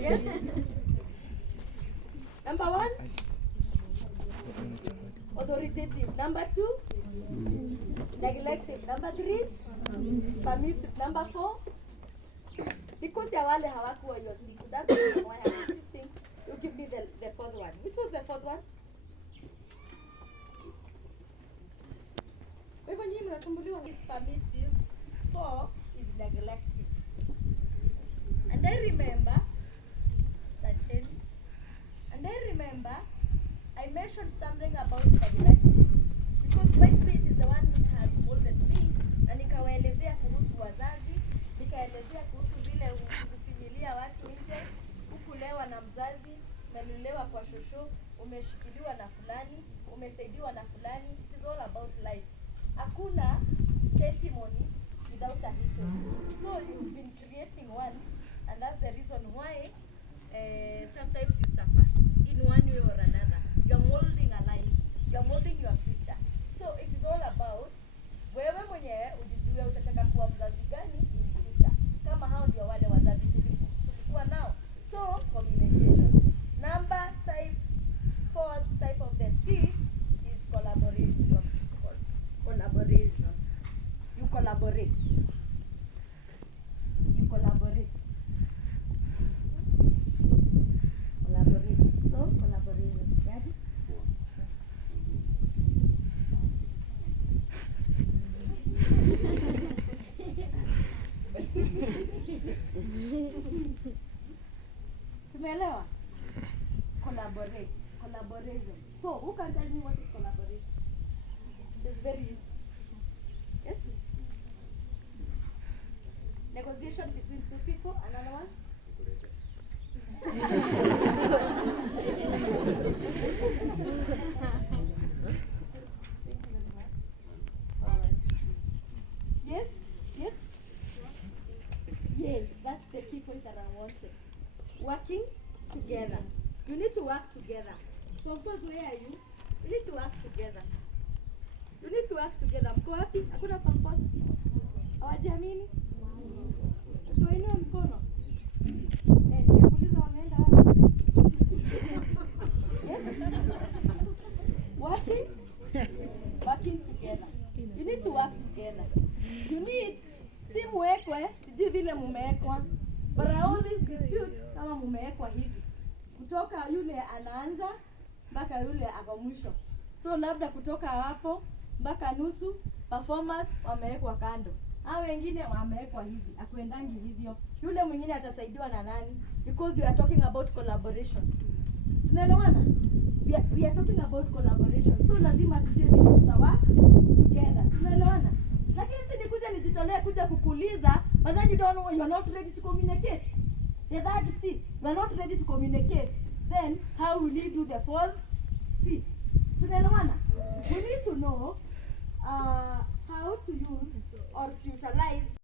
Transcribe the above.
Yes. Number 1, authoritative. Number 2, neglective. Number 3, permissive. Number 4, because ya wale hawakuwa hiyo siku. That's the reason why I'm insisting you give me the fourth one. Which was the fourth one? Kwa hivyo nyinyi mnasumbuliwa is permissive, 4 is neglective. And I remember I mentioned something about neglective because my faith is the one which has molded me, na nikawaelezea kuhusu wazazi, nikaelezea kuhusu vile kufinyilia watu nje, ukulewa na mzazi, nalelewa kwa shosho, umeshikiliwa na fulani, umesaidiwa na fulani. It is all about life. Hakuna testimony without a history. So you've been creating one, and that's the reason why sometimes you suffer in one way or another. You're molding a life. You're molding your future. So it is all about wewe mwenyewe ujijue utataka kuwa mzazi gani in future. Kama hao ndio wale wazazi tulikuwa nao. So communication. Fourth type of the C is collaboration. Collaboration. You collaborate. So collaboration. Ready? Tumeelewa? Collaboration. So who can tell me what is collaboration? It's very easy. Yes? Negotiation between two people. Another one? Yes? Yes, that's the key point that I wanted. Working together. You need to work together. So first, where are you? You need to work together. Mko wapi? Hakuna pamposi? Hawajiamini? Usiwainue mkono. Nikuuliza wameenda wapi? Yes? Working together. You need to work together. You need, si muwekwe, sijui vile mumeekwa, but I always dispute kama mumeekwa hivi. Kutoka yule anaanza, mpaka yule ako mwisho. So labda kutoka hapo, mpaka nusu, performers wamewekwa kando. Hao wengine wamewekwa hivi, akuendangi hivyo. Yule mwingine atasaidiwa na nani? Because we are talking about collaboration. Tunaelewana? We are talking about collaboration. So lazima tujue vile tutawork together. Tunaelewana? Lakini si nikuja nijitolee kuja kukuuliza, but then you are not ready to communicate. The third C, you are not ready to communicate. Then how will you do the fourth C? Tunaelewana? We need to know how to use or utilize